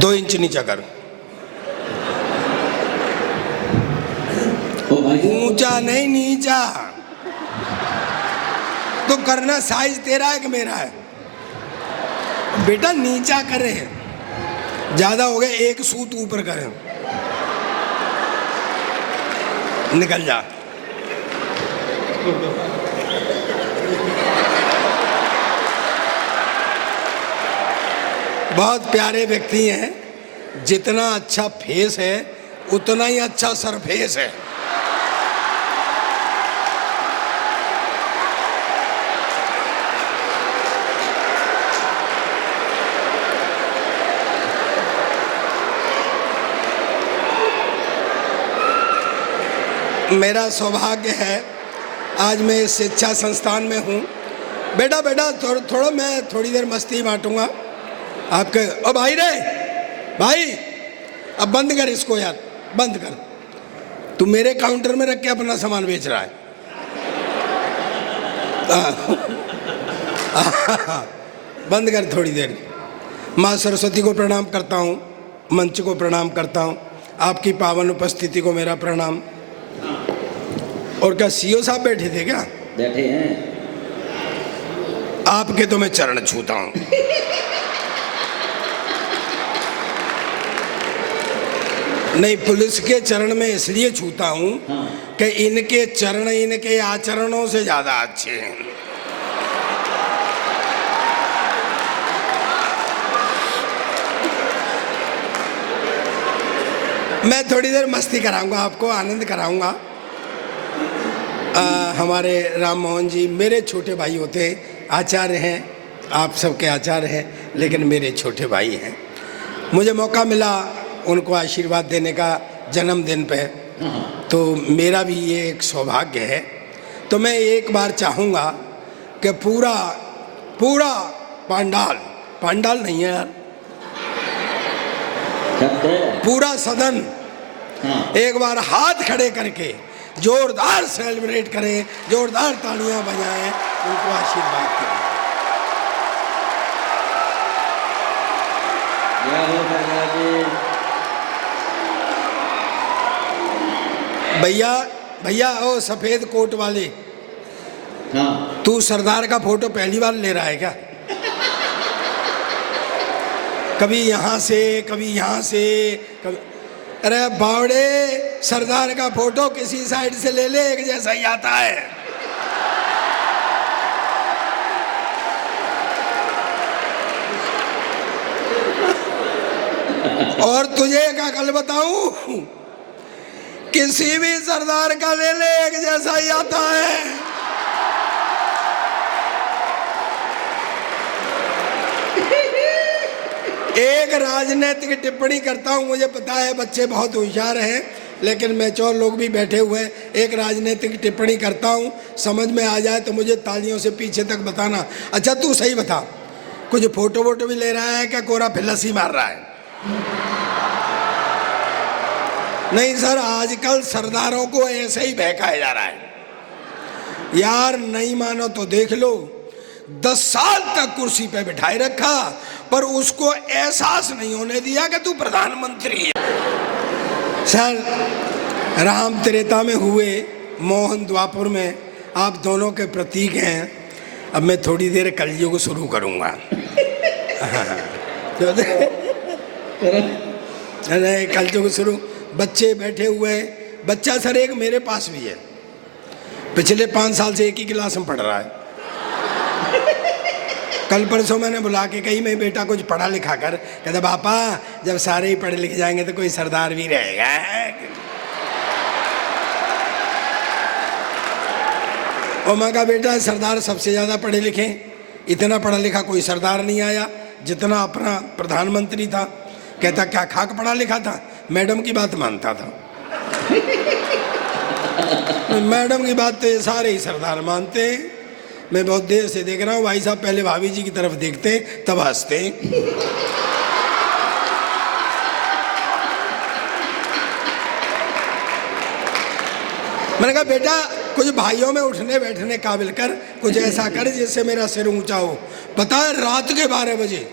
2 inch नीचा कर। ऊंचा नहीं, नीचा। तो करना साइज तेरा है कि मेरा है? बेटा नीचा करे, ज्यादा हो गया, 1 सूत ऊपर करे। निकल जा। बहुत प्यारे व्यक्ति हैं। जितना अच्छा फेस है उतना ही अच्छा सरफेस है। मेरा सौभाग्य है आज मैं इस शिक्षा संस्थान में हूँ। बेटा बेटा थोड़ा मैं थोड़ी देर मस्ती बांटूंगा आपके। ओ भाई रे भाई, अब बंद कर इसको यार, बंद कर। तू मेरे काउंटर में रख के अपना सामान बेच रहा है। बंद कर थोड़ी देर। माँ सरस्वती को प्रणाम करता हूँ, मंच को प्रणाम करता हूँ, आपकी पावन उपस्थिति को मेरा प्रणाम। और क्या सीओ साहब बैठे थे क्या? बैठे हैं। आपके तो मैं चरण छूता हूँ। नहीं, पुलिस के चरण में इसलिए छूता हूँ कि इनके चरण इनके आचरणों से ज्यादा अच्छे हैं। मैं थोड़ी देर मस्ती कराऊंगा, आपको आनंद कराऊंगा। हमारे राम मोहन जी मेरे छोटे भाई होते हैं, आचार्य हैं, आप सबके आचार्य हैं, लेकिन मेरे छोटे भाई हैं। मुझे मौका मिला उनको आशीर्वाद देने का जन्मदिन पे, तो मेरा भी ये एक सौभाग्य है। तो मैं एक बार चाहूँगा कि पूरा पूरा पांडाल नहीं है यार, पूरा सदन एक बार हाथ खड़े करके जोरदार सेलिब्रेट करें, जोरदार तालियां बजाएं, उनको आशीर्वाद करें। भैया भैया, ओ सफेद कोट वाले, तू सरदार का फोटो पहली बार ले रहा है क्या? कभी यहाँ से कभी यहाँ से कभी। अरे बावड़े, सरदार का फोटो किसी साइड से ले ले, एक जैसा ही आता है। और तुझे एक अकल बताऊं, किसी भी सरदार का ले ले, एक जैसा ही आता है। एक राजनीतिक टिप्पणी करता हूं, मुझे पता है बच्चे बहुत होशियार हैं, लेकिन मैच्योर लोग भी बैठे हुए हैं। एक राजनीतिक टिप्पणी करता हूं, समझ में आ जाए तो मुझे तालियों से पीछे तक बताना। अच्छा तू सही बता, कुछ फोटो वोटो भी ले रहा है क्या, कोरा फिलसी मार रहा है? नहीं सर, आजकल सरदारों को ऐसे ही बहकाया जा रहा है यार। नहीं मानो तो देख लो, 10 साल तक कुर्सी पे बिठाए रखा, पर उसको एहसास नहीं होने दिया कि तू प्रधानमंत्री है। सर, राम त्रेता में हुए, मोहन द्वापर में, आप दोनों के प्रतीक हैं। अब मैं थोड़ी देर कलयुग शुरू करूंगा। नहीं, कलयुग शुरू। बच्चे बैठे हुए हैं, बच्चा सर एक मेरे पास भी है, पिछले 5 साल से एक ही क्लास में पढ़ रहा है। कल परसों मैंने बुला के कही, मैं बेटा कुछ पढ़ा लिखा कर। कहता पापा जब सारे ही पढ़े लिखे जाएंगे तो कोई सरदार भी रहेगा। और माँ का बेटा सरदार सबसे ज्यादा पढ़े लिखे, इतना पढ़ा लिखा कोई सरदार नहीं आया जितना अपना प्रधानमंत्री था। कहता क्या खाक पढ़ा लिखा था, मैडम की बात मानता था। मैडम की बात तो ये सारे ही सरदार मानते हैं। मैं बहुत देर से देख रहा हूँ, भाई साहब पहले भाभी जी की तरफ देखते हैं तब हंसते हैं। मैंने कहा बेटा कुछ भाइयों में उठने बैठने काबिल कर, कुछ ऐसा कर जिससे मेरा सिर ऊंचा हो। पता है रात के 12 बजे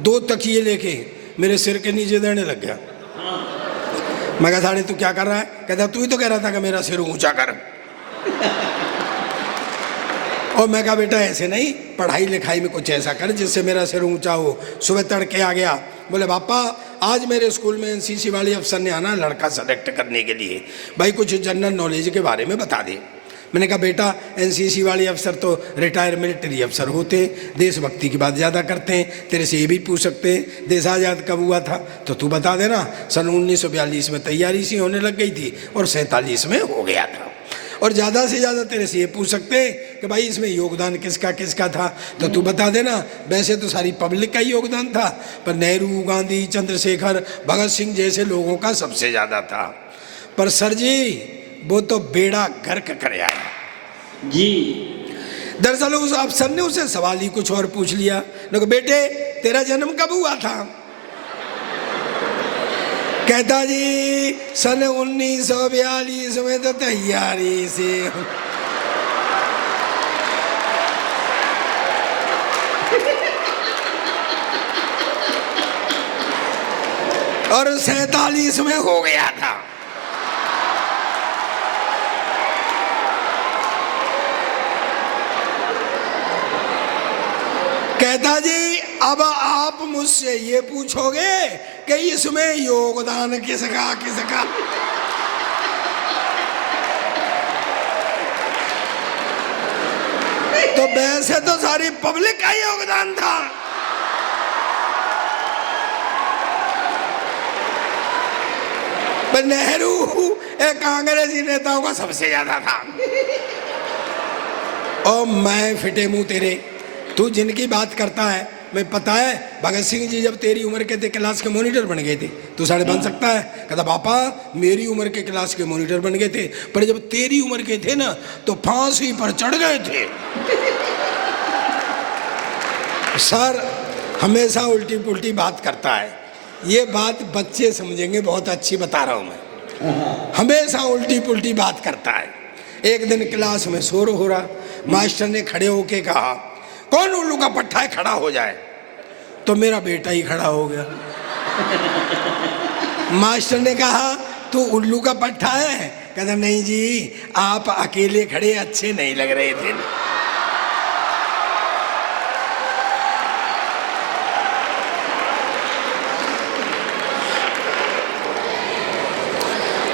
2 तकिए लेके मेरे सिर के नीचे देने लग गया। मैं कहा साढ़े तू क्या कर रहा है? कहता तू ही तो कह रहा था कि मेरा सिर ऊंचा कर। और मैं कहा बेटा ऐसे नहीं, पढ़ाई लिखाई में कुछ ऐसा कर जिससे मेरा सिर ऊंचा हो। सुबह तड़के आ गया, बोले पापा आज मेरे स्कूल में एनसीसी वाली अफसर ने आना लड़का सेलेक्ट करने के लिए, भाई कुछ जनरल नॉलेज के बारे में बता दे। मैंने कहा बेटा एनसीसी वाले अफसर तो रिटायर मिलिट्री अफसर होते हैं, देशभक्ति की बात ज़्यादा करते हैं, तेरे से ये भी पूछ सकते हैं देश आज़ाद कब हुआ था तो तू बता देना। सन 1942 में तैयारी सी होने लग गई थी और 47 में हो गया था। और ज़्यादा से ज़्यादा तेरे से ये पूछ सकते हैं कि भाई इसमें योगदान किसका किसका था तो तू बता देना। वैसे तो सारी पब्लिक का ही योगदान था, पर नेहरू, गांधी, चंद्रशेखर, भगत सिंह जैसे लोगों का सबसे ज़्यादा था। पर सर जी वो तो बेड़ा गर्क कर आया जी। दरअसल उस अफसर ने उसे सवाल ही कुछ और पूछ लिया। देखो बेटे तेरा जन्म कब हुआ था? कहता जी सन 1942 में तो तैयारी से। और 47 में हो गया था। कहता जी अब आप मुझसे ये पूछोगे कि इसमें योगदान किसका किसका? तो वैसे तो सारी पब्लिक का योगदान था। पर नेहरू एक कांग्रेसी नेताओं का सबसे ज्यादा था। और मैं फिटे मुंह तेरे, तू जिनकी बात करता है मैं पता है भगत सिंह जी जब तेरी उम्र के थे क्लास के मॉनिटर बन गए थे, तू साढ़े बन सकता है? कहता पापा मेरी उम्र के क्लास के मॉनिटर बन गए थे, पर जब तेरी उम्र के थे ना तो फांसी पर चढ़ गए थे। सर हमेशा उल्टी पुल्टी बात करता है, ये बात बच्चे समझेंगे, बहुत अच्छी बता रहा हूँ मैं। हमेशा उल्टी पुल्टी बात करता है। एक दिन क्लास में शोर हो रहा, मास्टर ने खड़े होके कहा कौन उल्लू का पट्टा है खड़ा हो जाए, तो मेरा बेटा ही खड़ा हो गया। मास्टर ने कहा तू उल्लू का पट्टा है? कहता नहीं जी आप अकेले खड़े अच्छे नहीं लग रहे थे।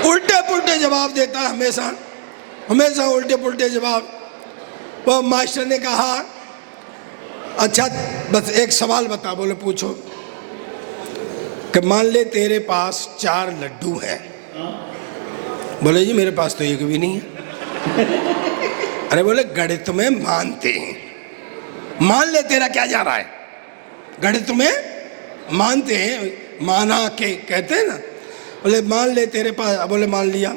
उल्टे पुल्टे जवाब देता है हमेशा, हमेशा उल्टे पुल्टे जवाब। वो मास्टर ने कहा अच्छा बस एक सवाल बता। बोले पूछो। कि मान ले तेरे पास 4 लड्डू हैं। बोले जी मेरे पास तो एक भी नहीं है। अरे बोले गणित में मानते हैं। मान ले तेरा क्या जा रहा है? गणित में मानते हैं, माना के कहते हैं ना। बोले मान ले तेरे पास, बोले मान लिया।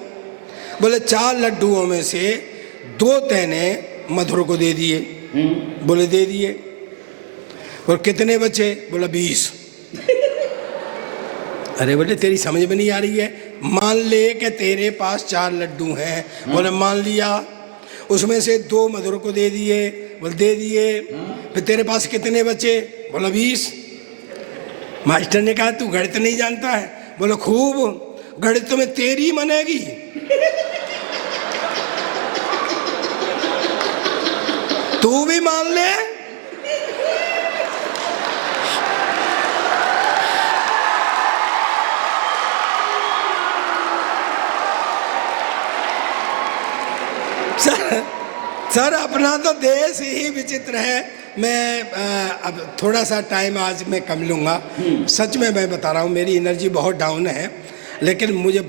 बोले 4 लड्डुओं में से 2 तैने मधुर को दे दिए। बोले दे दिए। और कितने बचे? बोला 20। अरे बोले तेरी समझ में नहीं आ रही है। मान ले कि तेरे पास 4 लड्डू हैं। बोले मान लिया। उसमें से 2 मधुर को दे दिए। बोले दे दिए। फिर तेरे पास कितने बचे? बोला 20। मास्टर ने कहा तू गणित नहीं जानता है? बोले खूब, गणित में तेरी मनेगी। तू भी मान ले। सर अपना तो देश ही विचित्र है। मैं अब थोड़ा सा टाइम आज मैं कम लूँगा। सच में मैं बता रहा हूँ मेरी एनर्जी बहुत डाउन है, लेकिन मुझे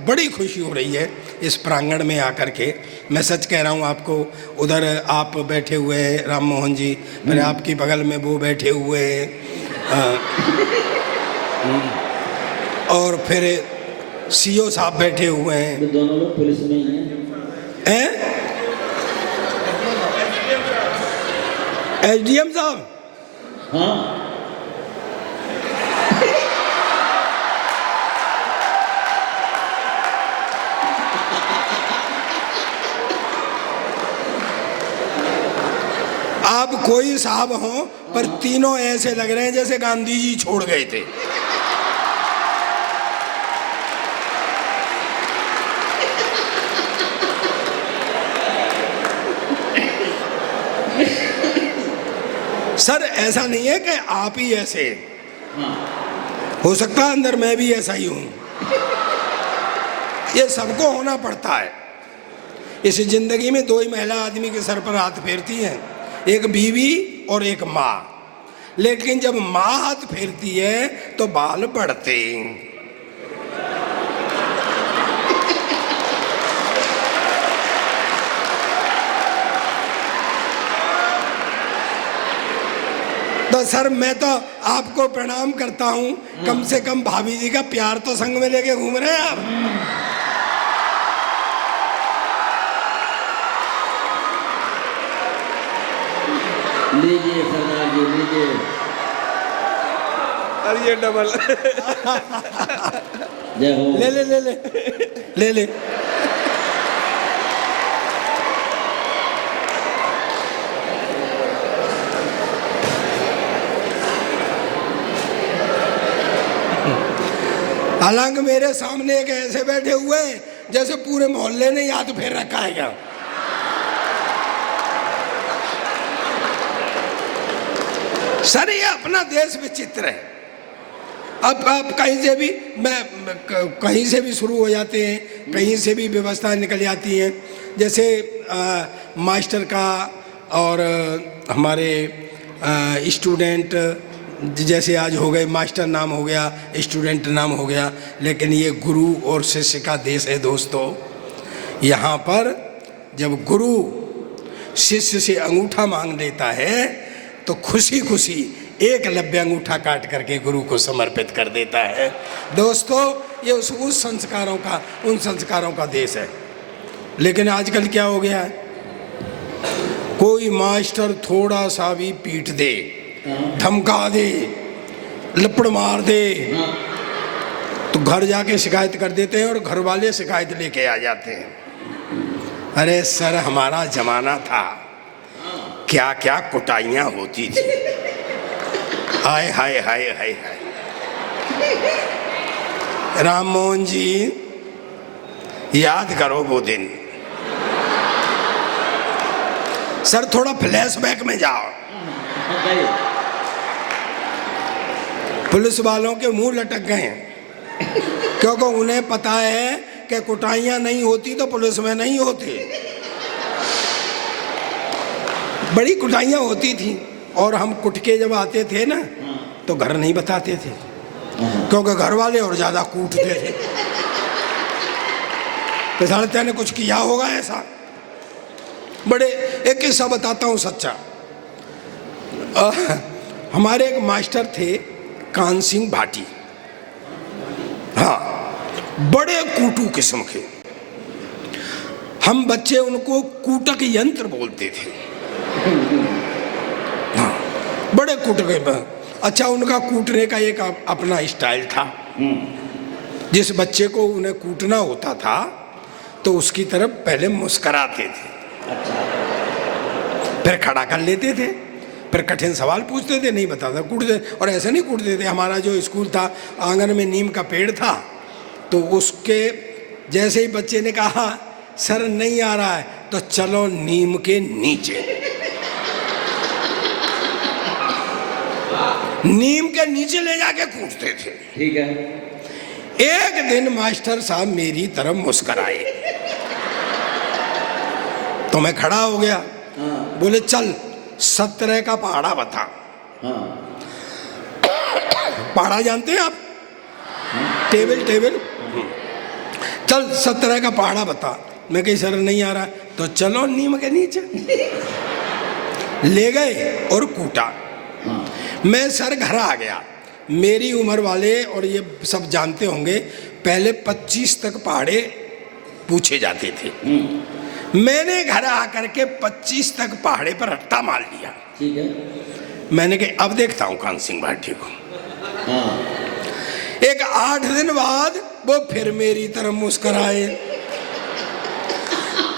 बड़ी खुशी हो रही है इस प्रांगण में आकर के। मैं सच कह रहा हूँ आपको। उधर आप बैठे हुए हैं राम मोहन जी, फिर आपकी बगल में वो बैठे हुए हैं और फिर सीओ साहब बैठे हुए हैं। दोनों लोग पुलिस में ही हैं। एसडीएम साहब? हाँ। आप कोई साहब हो, पर तीनों ऐसे लग रहे हैं जैसे गांधी जी छोड़ गए थे। सर ऐसा नहीं है कि आप ही ऐसे, हाँ हो सकता है अंदर मैं भी ऐसा ही हूं। ये सबको होना पड़ता है। इस जिंदगी में दो ही महिला आदमी के सर पर हाथ फेरती हैं, एक बीवी और एक माँ। लेकिन जब माँ हाथ फेरती है तो बाल बढ़ते हैं। तो सर मैं तो आपको प्रणाम करता हूं, कम से कम भाभी जी का प्यार तो संग में लेके घूम रहे हैं आप। लीजिए सरदार जी, लीजिए। अरे ये डबल जय हो। ले ले ले ले ले ले। हालांकि मेरे सामने एक ऐसे बैठे हुए हैं जैसे पूरे मोहल्ले ने याद फेर रखा है क्या। सर ये अपना देश विचित्र है। अब आप कहीं से भी कहीं से भी शुरू हो जाते हैं, कहीं से भी व्यवस्था निकल जाती है। जैसे मास्टर का और हमारे स्टूडेंट, जैसे आज हो गए मास्टर नाम हो गया, स्टूडेंट नाम हो गया, लेकिन ये गुरु और शिष्य का देश है दोस्तों। यहाँ पर जब गुरु शिष्य से अंगूठा मांग लेता है तो खुशी खुशी एक लब्बे अंगूठा काट करके गुरु को समर्पित कर देता है। दोस्तों ये उस संस्कारों का, उन संस्कारों का देश है। लेकिन आजकल क्या हो गया है, कोई मास्टर थोड़ा सा भी पीट दे, धमका दे, लपड़ मार दे तो घर जाके शिकायत कर देते हैं और घर वाले शिकायत लेके आ जाते हैं। अरे सर हमारा जमाना था, क्या क्या कुटाइयां होती थी। हाय हाय हाय हाय हाय। राम मोहन जी याद करो वो दिन। सर थोड़ा फ्लैशबैक में जाओ। पुलिस वालों के मुंह लटक गए हैं क्योंकि उन्हें पता है कि कुटाइयां नहीं होती तो पुलिस में नहीं होते। बड़ी कुटाइयां होती थी और हम कुट के जब आते थे ना तो घर नहीं बताते थे क्योंकि घर वाले और ज्यादा कूटते थे। तो साले ने कुछ किया होगा ऐसा। बड़े एक किस्सा बताता हूँ सच्चा। हमारे एक मास्टर थे कान सिंह भाटी, हाँ बड़े कूटू किस्म के। हम बच्चे उनको कूटक यंत्र बोलते थे। हाँ बड़े कूटक। अच्छा उनका कूटने का एक अपना स्टाइल था। जिस बच्चे को उन्हें कूटना होता था तो उसकी तरफ पहले मुस्कराते थे, फिर खड़ा कर लेते थे, फिर कठिन सवाल पूछते थे, नहीं बताता कूटते। और ऐसे नहीं कूटते थे, हमारा जो स्कूल था आंगन में नीम का पेड़ था तो उसके जैसे ही बच्चे ने कहा सर नहीं आ रहा है तो चलो नीम के नीचे। नीम के नीचे ले जाके कूटते थे। ठीक है। एक दिन मास्टर साहब मेरी तरफ मुस्कुराए तो मैं खड़ा हो गया। बोले चल 17 का पहाड़ा बता। पहाड़ा जानते हैं आप? Table table. चल 17 का पहाड़ा बता। मैं कही सर नहीं आ रहा तो चलो नीम के नीचे। ले गए और कूटा। मैं सर घर आ गया। मेरी उम्र वाले और ये सब जानते होंगे, पहले 25 तक पहाड़े पूछे जाते थे। मैंने घर आकर के 25 तक पहाड़े पर रट्टा मार लिया। ठीक है। मैंने कहा अब देखता हूँ कान सिंह भाटी को। एक 8 दिन बाद वो फिर मेरी तरफ मुस्कुराए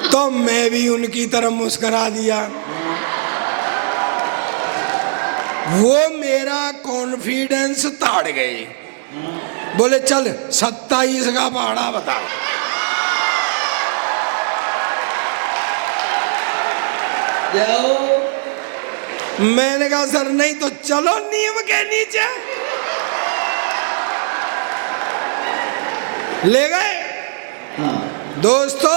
तो मैं भी उनकी तरफ मुस्कुरा दिया। वो मेरा कॉन्फिडेंस ताड़ गए। बोले चल 27 का पहाड़ा बता। जाओ। मैंने कहा सर नहीं तो चलो नीम के नीचे। ले गए। हाँ दोस्तों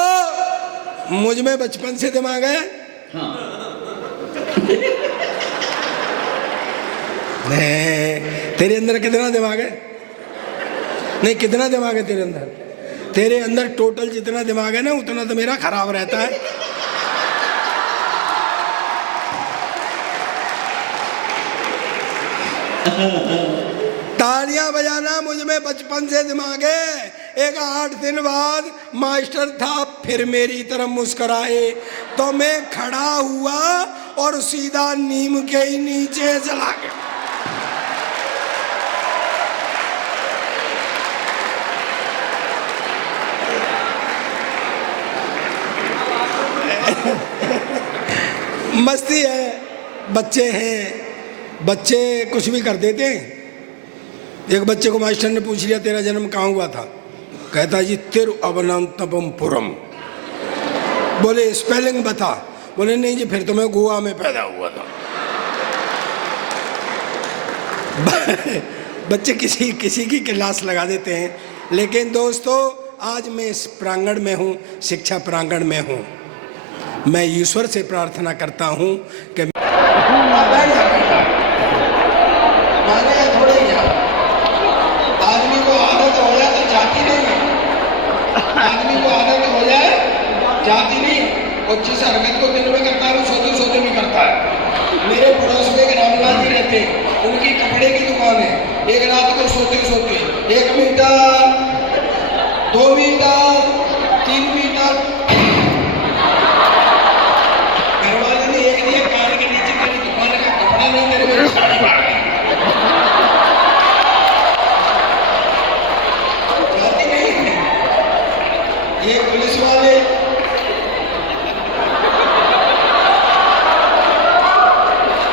मुझ में बचपन से दिमाग है। हाँ नहीं, तेरे अंदर कितना दिमाग है? नहीं, कितना दिमाग है तेरे अंदर? तेरे अंदर टोटल जितना दिमाग है ना उतना तो मेरा खराब रहता है। तालियां बजाना मुझ में बचपन से दिमाग है। एक 8 दिन बाद मास्टर था फिर मेरी तरफ मुस्कुराए तो मैं खड़ा हुआ और सीधा नीम के ही नीचे चला गया। मस्ती है, बच्चे हैं, बच्चे कुछ भी कर देते हैं। एक बच्चे को मास्टर ने पूछ लिया तेरा जन्म कहाँ हुआ था? कहता जी तिरुवनंतपुरम। बोले स्पेलिंग बता। बोले नहीं जी फिर तो मैं गोवा में पैदा हुआ था। बच्चे किसी की क्लास लगा देते हैं। लेकिन दोस्तों आज मैं इस प्रांगण में हूँ, शिक्षा प्रांगण में हूँ। मैं ईश्वर से प्रार्थना करता हूँ कि आदमी को आदत हो जाए तो जाती नहीं है। आदमी को आदत हो जाए जाती नहीं। और जिस हरकत को दिन में करता है वो सोते सोते भी करता है। मेरे पड़ोस में एक रामलाल जी रहते हैं, उनकी कपड़े की दुकान है। एक रात को सोते सोते 1 मीटर 2 मीटर 3 मीटर घरवाले ने एक दिया कार के नीचे तेरी दुकान का कपड़ा नहीं मेरे में साड़ी मार दी। जाती नहीं है। ये पुलिस वाले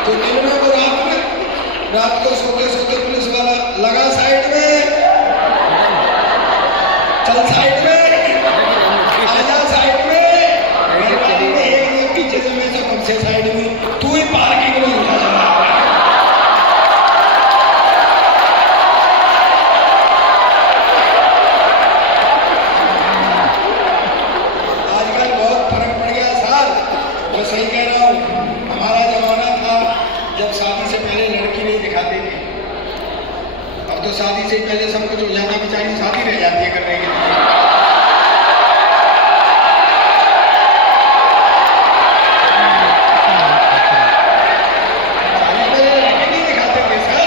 तो दिन में वो रात को सोते सोते पुलिस वाला लगा साइड में, चल साइड में, आजा साइड में। घरवाली ने एक दिया पीछे से, मैं कब से साइड में, तू ही पार्किंग में उठा चला। आजकल बहुत फर्क पड़ गया सर, मैं सही कह रहा हूँ। हमारा जमाना था जब शादी से पहले लड़की नहीं दिखाते थे। अब तो शादी से पहले सब कुछ हो जाता, बेचारी शादी रह जाती है करने के लिए। लड़के नहीं दिखाते थे सर।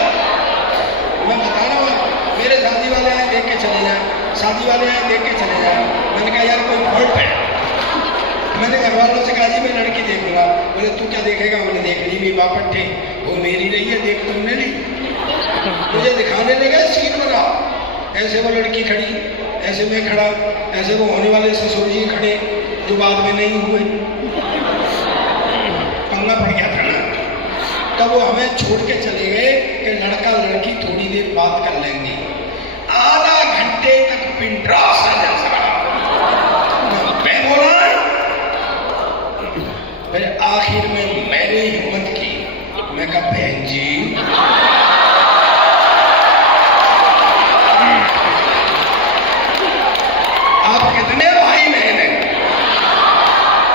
मैं बता रहा हूँ, मेरे शादी वाले आए देख के चले जाए, शादी वाले आए देख के चले जाए। मैंने कहा यार कोई फॉल्ट है? मैंने घर वालों से कहा जी मैं लड़की देखूंगा। बोले तू क्या देखेगा? मैंने देख ली, मेरी बापट थे, वो मेरी रही है, देख तुमने ली। मुझे दिखाने लगा सीन बना, ऐसे वो लड़की खड़ी, ऐसे मैं खड़ा, ऐसे वो होने वाले ससुर जी खड़े जो बाद में नहीं हुए। पंगा पड़ गया था ना। तब वो हमें छोड़ के चले गए कि लड़का लड़की थोड़ी देर बात कर लेंगे। आधा घंटे तक पिंड्रास मैं बोला। फिर आखिर में मैंने हिम्मत की, मैं कहा बहन जी आप कितने भाई बहन हैं?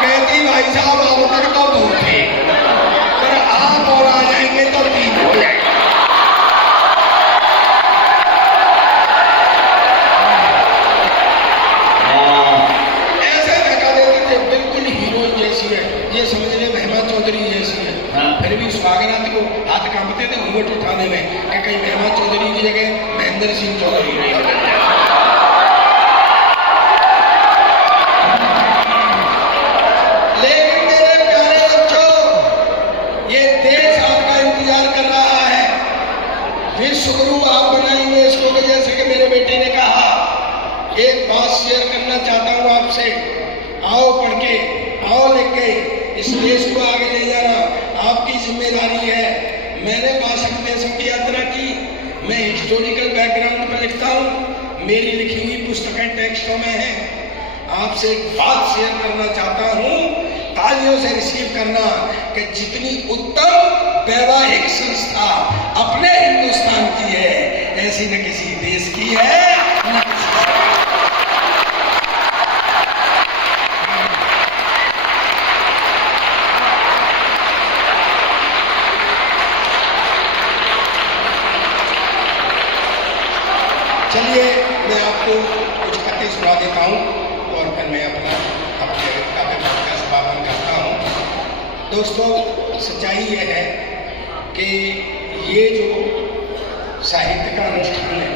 कहती भाई साहब अब तक तो 2 थे, पर आप और आ जाएंगे तो 3 हो जाएंगे। ऐसे धक्का देते थे, बिल्कुल हीरोइन जैसी है, ये समझ ले महिमा चौधरी जैसी है। फिर भी स्वागत को हाथ कांपते थे घूंघट उठाने में कि कहीं महिमा चौधरी की जगह महेंद्र सिंह चौधरी नहीं बन जाए। लेकिन मेरे प्यारे बच्चों, ये देश आपका इंतजार कर रहा है। विश्व गुरु आप बनाएंगे इसको। जैसे कि मेरे बेटे ने कहा, एक बात शेयर करना चाहता हूँ आपसे। आओ पढ़ के, आओ लिख के, इस देश को आगे ले जाना आपकी जिम्मेदारी है। मैंने 62 देशों की यात्रा की। मैं हिस्टोरिकल बैकग्राउंड पर लिखता हूँ, मेरी लिखी हुई पुस्तकें टेक्स्टों में हैं। आपसे एक बात शेयर करना चाहता हूँ, तालियों से रिसीव करना कि जितनी उत्तम वैवाहिक संस्था अपने हिंदुस्तान की है, ऐसी न किसी देश की है न किसी। चलिए मैं आपको कुछ कथें सुना देता हूँ और फिर मैं अपना का समापन करता हूँ। दोस्तों, सच्चाई ये है कि ये जो साहित्य का अनुष्ठान है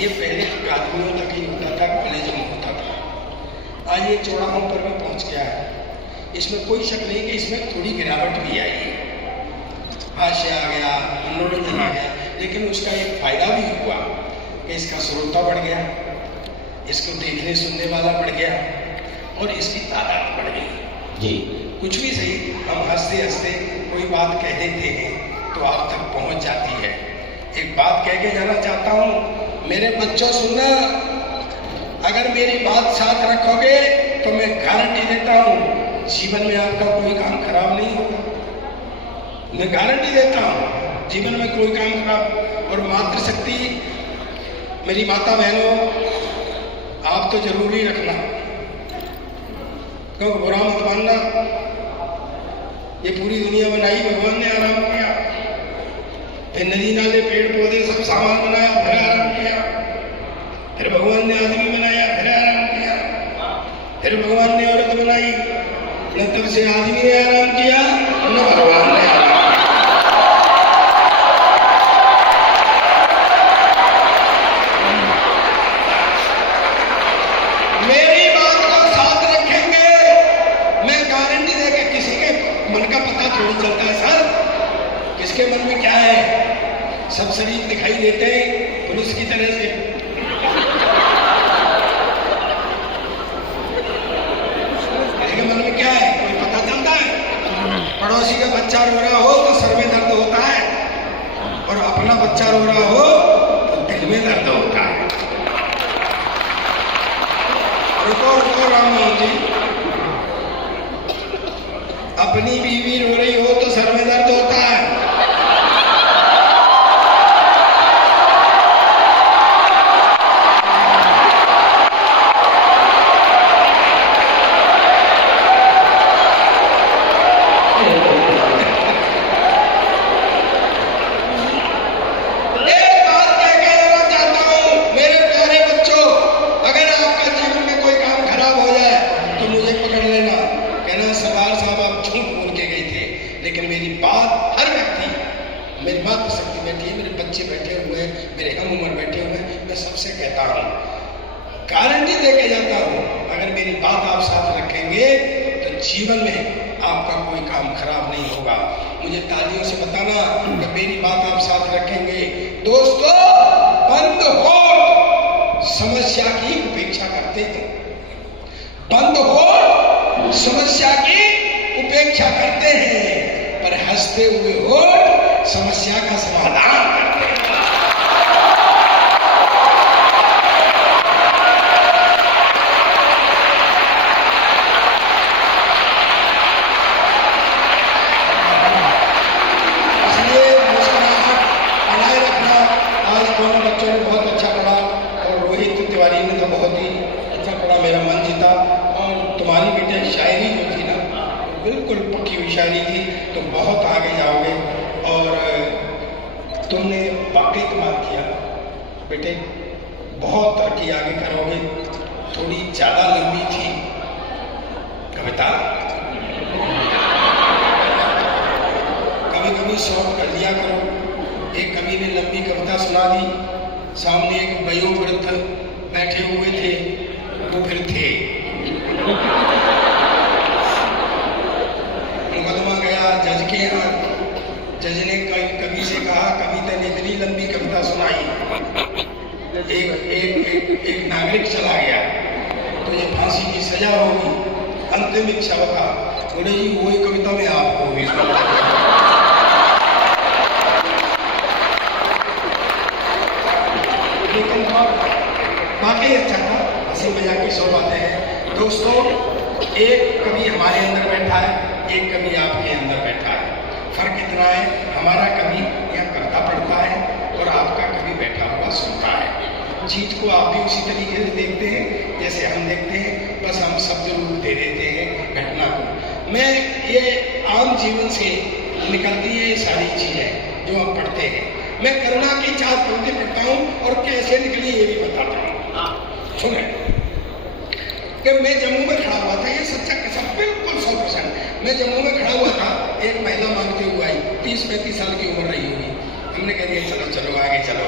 ये पहले आदमियों तक ही होता था, कॉलेज में होता था। आज ये चौराहों पर भी पहुँच गया है। इसमें कोई शक नहीं कि इसमें थोड़ी गिरावट भी आई है, हास्य आ गया, मनोरंजन आ गया, लेकिन उसका एक फायदा भी हुआ कि इसका श्रोता बढ़ गया, इसको देखने सुनने वाला बढ़ गया और इसकी तादाद बढ़ गई। जी कुछ भी सही, हम हंसते हंसते कोई बात कह देते हैं तो आप तक पहुंच जाती है। एक बात कह के जाना चाहता हूँ, मेरे बच्चों सुनना, अगर मेरी बात साथ रखोगे तो मैं गारंटी देता हूँ जीवन में आपका कोई काम खराब नहीं होगा। मैं गारंटी देता हूँ जीवन में कोई काम खराब। और मातृशक्ति, मेरी माता बहनों, आप तो जरूरी रखना, क्योंकि बुरा मत मानना। ये पूरी दुनिया बनाई भगवान ने, आराम किया, फिर नदी नाले पेड़ पौधे सब सामान बनाया, फिर आराम किया, फिर भगवान ने आदमी बनाया, फिर आराम किया, फिर भगवान ने औरत बनाई, न तब से आदमी ने आराम किया न भगवान ने आराम किया। मेरी बात को साथ रखेंगे, मैं गारंटी देके, किसी के मन का पता थोड़ी चलता है सर, किसके मन में क्या है। सब शरीर दिखाई देते हैं पुलिस की तरह से। किसके मन में क्या है कोई पता चलता है। पड़ोसी का बच्चा रो रहा हो तो सर में दर्द होता है, और अपना बच्चा रो रहा हो तो दिल में दर्द होता है। रुको रुको राम जी, अपनी बीवी रो रही हो तो सर में दर्द होता है। एक बात कह के जाना चाहता हूं, मेरे प्यारे बच्चों, अगर आपका जीवन में कोई काम खराब हो जाए तो मुझे पकड़ लेना, कहना सरदार साहब आप झूठ बोल के गए थे। लेकिन मेरी बात हर व्यक्ति, मेरी मातृशक्ति बैठी है, मेरे बच्चे बैठे हुए हैं, मेरे हम उम्र बैठे हुए हैं, मैं सबसे कहता हूँ, गारंटी दे के जाता हूँ, अगर मेरी बात आप साथ रखेंगे तो जीवन में आपका कोई काम खराब नहीं होगा। मुझे तालियों से बताना कि मेरी बात आप साथ रखेंगे। दोस्तों, बंद हो समस्या की उपेक्षा करते थे, बंद हो समस्या की उपेक्षा करते हैं, पर हंसते हुए होठ समस्या का समाधान करते हैं। इसलिए मुस्कुराहट बनाए रखना। आज दोनों बच्चों ने बहुत अच्छा पढ़ा, और रोहित तिवारी ने तो बहुत ही अच्छा पढ़ा, मेरा मन जीता। और तुम्हारी बेटे शायरी जो थी ना, बिल्कुल पक्की हुई शायरी थी, तो बहुत आगे जाओगे। और तुमने वाकई कमाल किया बेटे, बहुत तरक्की आगे करोगे। थोड़ी ज़्यादा लंबी थी कविता, कभी कभी शॉर्ट कर लिया करो। एक कवि ने लंबी कविता सुना दी, सामने एक वयोवृद्ध बैठे हुए थे, वो फिर थे। मुकदमा गया जज के यहाँ, जज ने कवि से कहा, कविता ने इतनी लंबी कविता सुनाई, एक नागरिक चला गया तो ये फांसी की सजा होगी, अंतिम इच्छा होगा। बोले जी वही कविता में आपको भी लेकिन वाकई अच्छा था, हंसी मजाक की 100 बातें हैं। दोस्तों, एक कवि हमारे अंदर बैठा है, एक कवि आपके अंदर बैठा है। फर्क इतना है, हमारा कवि यहाँ कविता पढ़ता है और आपका कवि बैठा हुआ सुनता है। चीज को आप भी उसी तरीके से देखते हैं जैसे हम देखते हैं, बस हम शब्द रूप दे देते हैं घटना को। मैं ये आम जीवन से निकलती है ये सारी चीजें जो हम पढ़ते हैं। मैं करुणा की 4 पंक्ति पढ़ता हूँ और कैसे निकली ये भी बताता हूँ। सुने कि मैं जम्मू में खड़ा हुआ था, ये सच्चा कसम बिल्कुल 100%। मैं जम्मू में खड़ा हुआ था, एक महिला मांगते हुए आई, 30-35 साल की उम्र रही होगी। हमने कह दिया चलो चलो आगे चलो,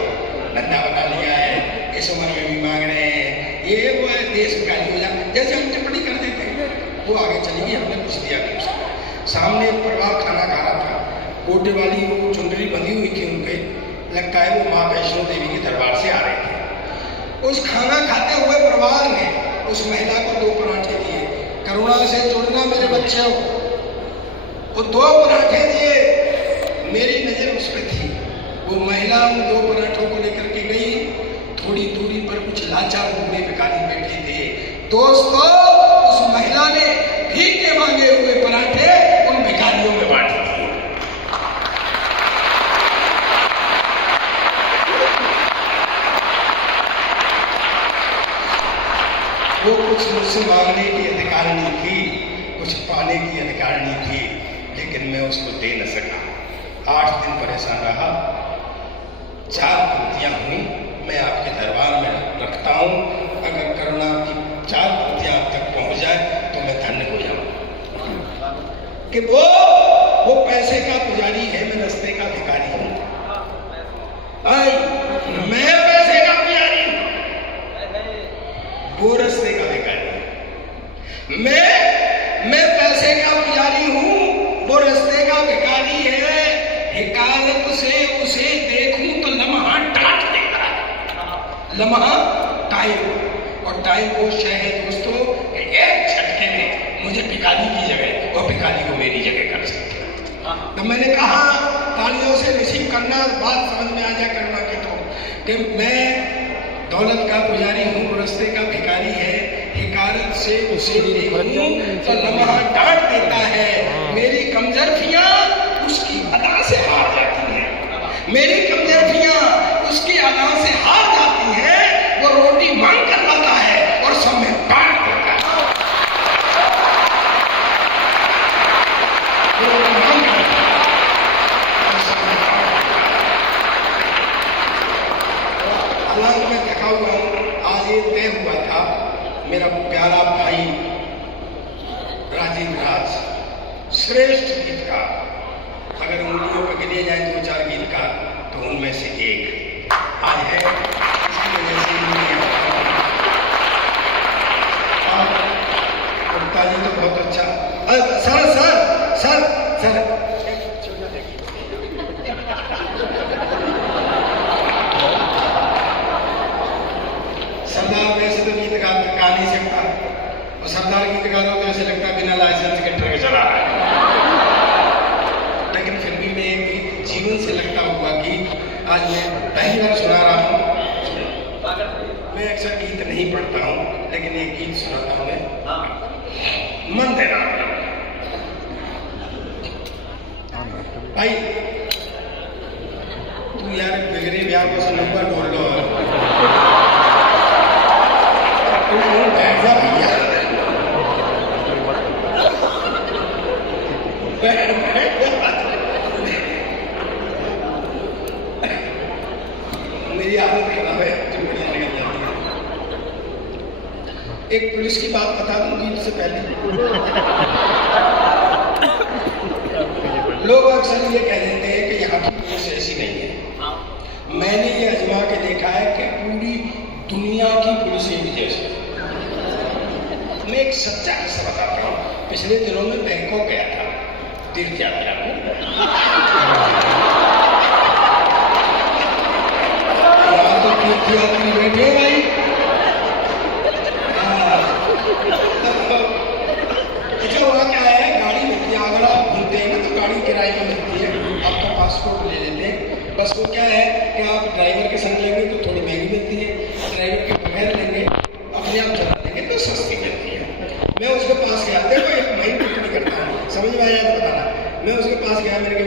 धंधा बना लिया है, इस उम्र में भी मांग रहे हैं, ये वो है, देश गाली हो जाए जैसे हम टिप्पणी कर देते हैं। वो आगे चली गई, हमने कुछ दिया नहीं उसको। सामने एक परिवार खाना खा रहा था, गोटे वाली वो चुंदरी बंधी हुई थी उनके, लगता है वो माँ वैष्णो देवी के दरबार से आ रहे थे। उस खाना खाते हुए परिवार ने उस महिला को 2 पराठे दिए। करुणा से जुड़ना मेरे बच्चों, वो 2 पराठे दिए, मेरी नजर उस पर थी। वो महिला उन 2 पराठों को लेकर के गई, थोड़ी दूरी पर कुछ लाचार बूढ़े भिखारी बैठे थे। दोस्तों, उस महिला ने भीखे मांगे हुए पराठे उन भिखारियों में बांट दिए। वो कुछ मुझसे मांगने की अधिकारिणी थी, कुछ पाने की अधिकारिणी थी, लेकिन मैं उसको दे न सका। 8 दिन परेशान रहा। 4 पंक्तियां हुई, मैं आपके दरबार में रखता हूँ। अगर करुणा की 4 पंक्तियां आप तक पहुंच जाए तो मैं धन्य हो जाऊँ। कि वो पैसे का पुजारी है, मैं रस्ते का भिखारी हूँ। मैं पैसे का पुजारी हूँ, वो रस्ते का भिखारी है। मैं पैसे का पुजारी हूँ, वो रस्ते का भिखारी है। हिकारत से उसे देखूं तो लम्हा डांट देता है। लम्हा टाइम, और टाइम वो शय है दोस्तों, एक झटके में मुझे भिखारी की जगह और भिखारी को मेरी जगह कर सकते हैं। तो मैंने कहा तालियों से रिसीव करना, बात समझ में आ जाए करना की तो, कि मैं दौलत का पुजारी हूँ, रस्ते का भिखारी है। हिकारत से उसे देखूं तो लम्हा डांट देता है। मेरी कमजोरियां उसकी अदा से हार जाती हैं, मेरी कमजोरियां उसकी अदा से हार जाती हैं। वो रोटी मांग कर लाता है और सब में बांट देता है। हालांकि मैं थका हुआ हूँ, आज ये तय हुआ था, मेरा प्यारा भाई राजीव राज श्रेष्ठ गीतकार, अगर उंगलियों पर गिने जाए 2-4 गीतकार तो उनमें से एक आज है। इसकी वजह से गुप्ता जी तो बहुत अच्छा। सर सर सर सर सरदार वैसे तो गीत गा नहीं सकता, और सरदार गीत गा रहा हो तो ऐसे लगता है बिना लाइसेंस के ट्रक चला रहा है। लेकिन फिर भी मैं एक जीवन से लगता हुआ गीत आज मैं पहली बार सुना रहा हूँ। मैं अक्सर गीत नहीं पढ़ता हूँ, लेकिन एक गीत सुनाता हूँ मैं। मन देना भाई, तू यार बिगड़े ब्याह को नंबर बोल लो, बैठ जा भैया, मेरी आदत खराब है, चुपड़ियां निकल जाती है। एक पुलिस की बात बता दूं गीत से पहले। लोग अक्सर ये कह देते हैं कि यहाँ की पुलिस ऐसी नहीं है। मैंने ये आजमा के देखा है कि पूरी दुनिया की पुलिस एक जैसी। मैं एक सच्चा किस्सा बताता हूँ। पिछले दिनों में बैंकॉक गया था, तीर्थ यात्रा को। यहाँ तो तीर्थ यात्री बैठे भाई। अच्छा वहाँ क्या है, गाड़ी मिलती है, अगर आप घूमते हैं ना तो गाड़ी किराए में मिलती है, आपका पासपोर्ट ले लेते हैं। बस वो क्या है कि आप ड्राइवर के संग लेंगे तो थोड़ी महंगी मिलती है, ड्राइवर के बगैर लेंगे अपने आप चला लेंगे तो सस्ती मिलती है। मैं उसके पास गया, देखो एक महीने टिप्पणी करता हूँ, समझ में आया तो बताना। मैं उसके पास गया, मैंने कहा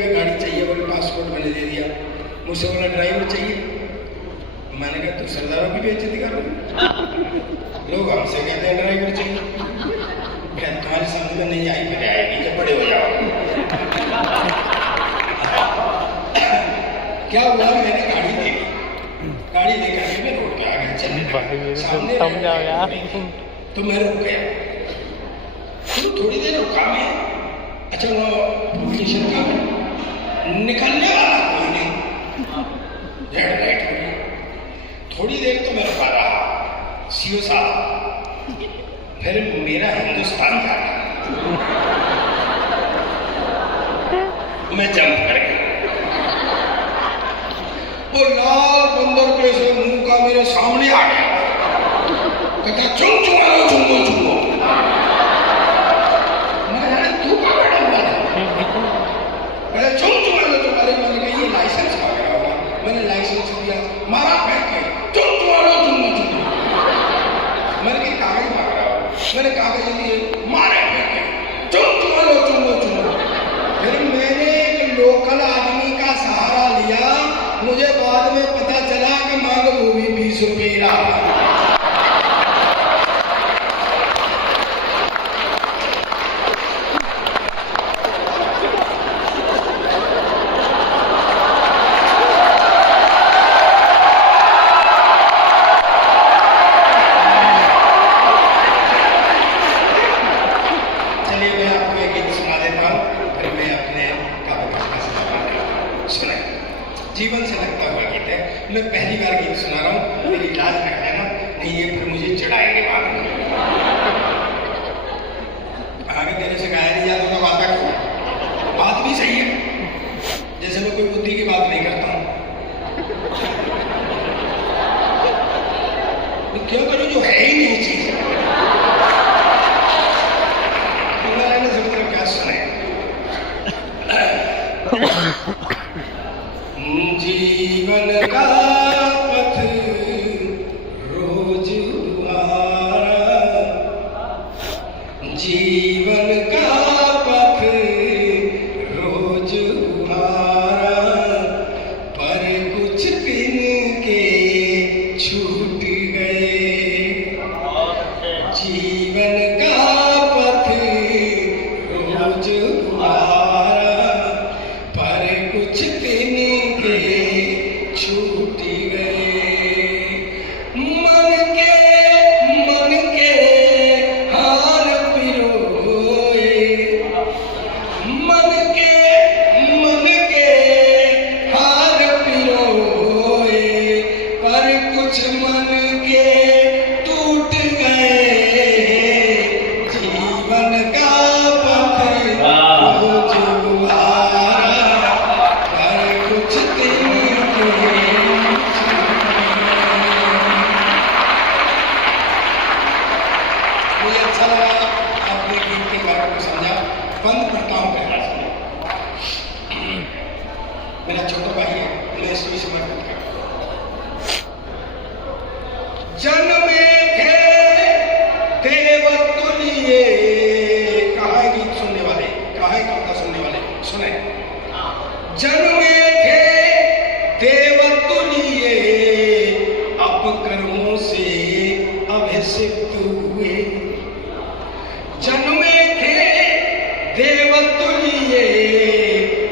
उसे बोला ड्राइवर चाहिए। मैंने कहा तू सरदारों की बेइज्जती कर रहा है, लोग हमसे कहते हैं ड्राइवर चाहिए। क्या तुम्हारे समझ में नहीं आई, फिर आएगी जब बड़े हो जाओ। क्या हुआ, मैंने गाड़ी देखी, गाड़ी देखा के मैं रोड पे आ गया चलने सामने यार। तो मैं रुक गया, तो थोड़ी देर रुका मैं। अच्छा वो लोकेशन का निकलने वाला कोई नहीं, रेड लाइट हो गई। थोड़ी देर तो मैं रुका रहा, सीओ साहब, फिर मेरा हिंदुस्तान था, मैं जंप कर गया। वो लाल बंदर के से मुंह का मेरे सामने आ गया, कहता चुम चुमाओ चुम्बो चुम्बो। मैं तू कहाँ बैठा हुआ था? कहता चुम चुमाओ तुम्हारे। मैंने कहा ये लाइसेंस का गया होगा। मैंने लाइसेंस दिया, मारा फेंक के चुम चुमाओ चुम्बो चुम्बो। मैंने कहा कागज मांग रहा हूँ, मैंने कागज लिए, मारे फेंक के चुम चुमाओ चुम्बो चुम्बो। फिर मैंने एक लोकल आदमी का सहारा लिया, मुझे बाद में पता चला कि मांग वो भी 20 रुपये रहा। चलिए मैं आपको एक गीत सुना देता हूँ, फिर मैं अपने काव्य कथा से सुना। जीवन से लगता हुआ गीत है, मैं पहली बार गीत सुना रहा हूँ, मेरी लाज रख लेना, नहीं ये फिर मुझे चढ़ाएंगे बाद में। आगे तेरे से गाया नहीं जाता तो बात करूँ, बात भी सही है, जैसे मैं कोई बुद्धि की बात नहीं करता हूँ। तो क्यों करूँ जो है ही नहीं चीज, रहने से मतलब क्या सुने। जीवन का पथ रोज दुआरा, जीवन का पथ रोज दुआरा, पर कुछ दिन के छूट गए। जीवन का पथ रोज दुआरा, पर कुछ दिन के छूट गए। मन के हार पिरोए, मन के हार पिरोए, पर कुछ मन के टूट गए। जीवन का पथ रोज दुआरा, पर कुछ दिन के मुझे अच्छा लगा आपने गीत के बारे को समझा। बंद करता हूँ पहला से, मेरा छोटा भाई है, मैं इसको समर्पित करता हूँ। जन्मे थे देवत्व लिए, कहाँ है गीत सुनने वाले, कहाँ है कविता सुनने वाले, सुने। जन्मे थे देवत्व लिए, अपकर्मों से अभिषिक्त हुए। जन्मे थे देवत्व लिए,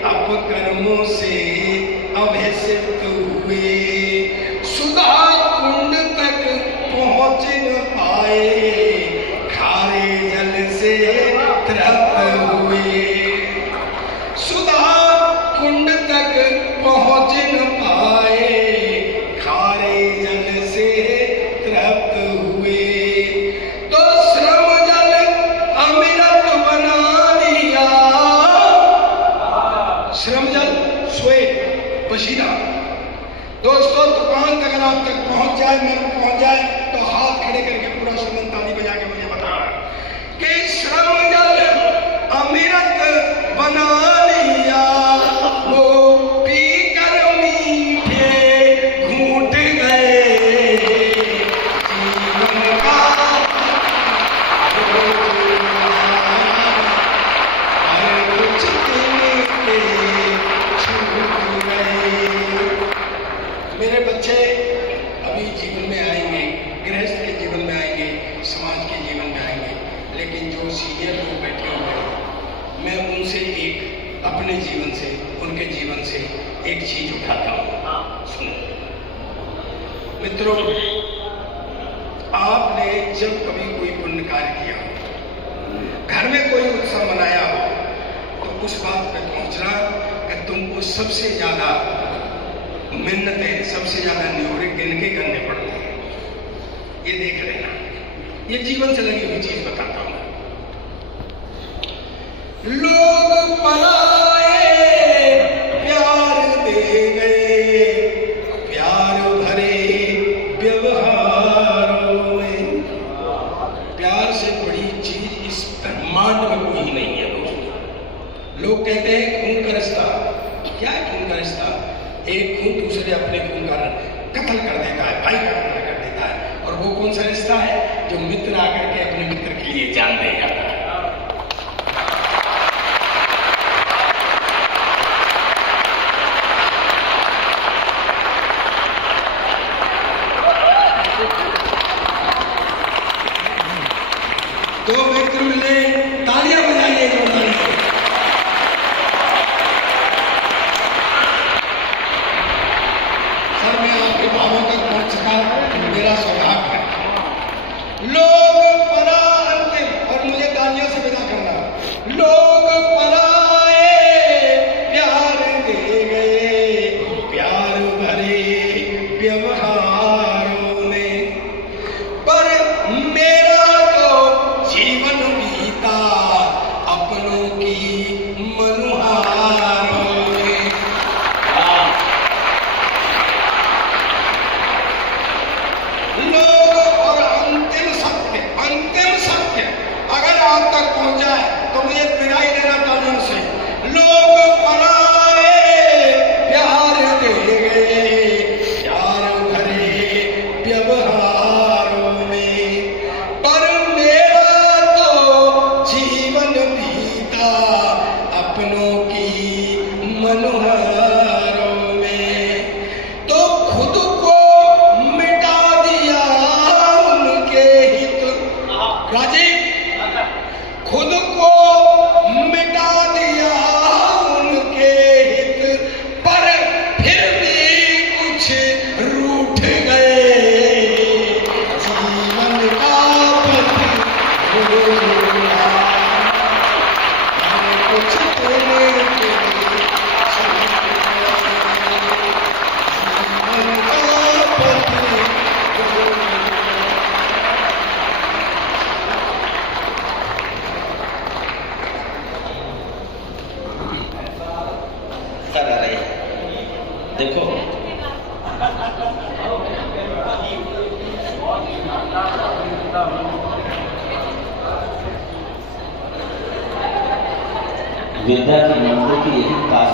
अपकर्मों से अभिषिक्त हुए। सुधा कुंड तक पहुंच न पाए, खारे जल से तृप्त हुए। सुधा कुंड तक पहुंच न पाए, खारे जल से तृप्त हुए। तो श्रम जल अमृत बना लिया। श्रम जल श्वेत पसीना। दोस्तों दुकान तक अगर आप तक पहुंच जाए, मैं पहुंच जाए, तो हाथ खड़े करके पूरा श्रमण ताली बजा के मुझे बताना कि श्रम जल अमृत बना लिया, वो पीकर मीठे घूंट गए। जीवन का कुछ दिन के छूट गए। उनसे एक अपने जीवन से, उनके जीवन से एक चीज उठाता हूँ। सुनो मित्रों, आपने जब कभी कोई पुण्य कार्य किया हो, घर में कोई उत्सव मनाया हो, तो उस बात पे पहुंचना कि तुमको सबसे ज्यादा मिन्नतें, सबसे ज्यादा न्योरे किनके करने पड़ते हैं, ये देख लेना। ये जीवन से लगी हुई चीज बताता हूं। लोग पलाए प्यार दे गए, प्यार भरे व्यवहारों में। प्यार से बड़ी चीज इस ब्रह्मांड में कोई नहीं है दोस्तों। लोग कहते हैं खून का रिश्ता, क्या है खून का रिश्ता? एक खून दूसरे अपने खून का कत्ल कर देता है, भाई का कत्ल कर देता है। और वो कौन सा रिश्ता है? जो मित्र आकर के अपने मित्र के लिए जान दे जाता है। दो मित्र मिले, तालियां बजाइए जोरदार से। सर, मैं आपके भावों तक पहुंच चुका, मेरा स्वभाव है। लोग परा अंतिम, और मुझे तालियों से विदा करना। लोग पराए प्यार दे गए, प्यार भरे व्यवहारों में, पर मेरा तो जीवन बीता अपनों की मनुहारों में। लोग और अंतिम सत्य अगर आप तक पहुंच जाए तो मुझे विदाई देना तालियों से। लोग पराए प्यार दे गए, प्यार भरे व्यवहारों में, पर मेरा तो जीवन बीता अपनों की मनोहारों में। तो खुद को मिटा दिया उनके हित, राजी, खुद को मिटा दिया उनके हित, पर फिर भी कुछ रूठ गए। जीवन का पथ भूला, कुछ तोड़ने के लिए जीवन का पथ भूला। कर रहे हैं। देखो विद्या की मंत्र की यही खास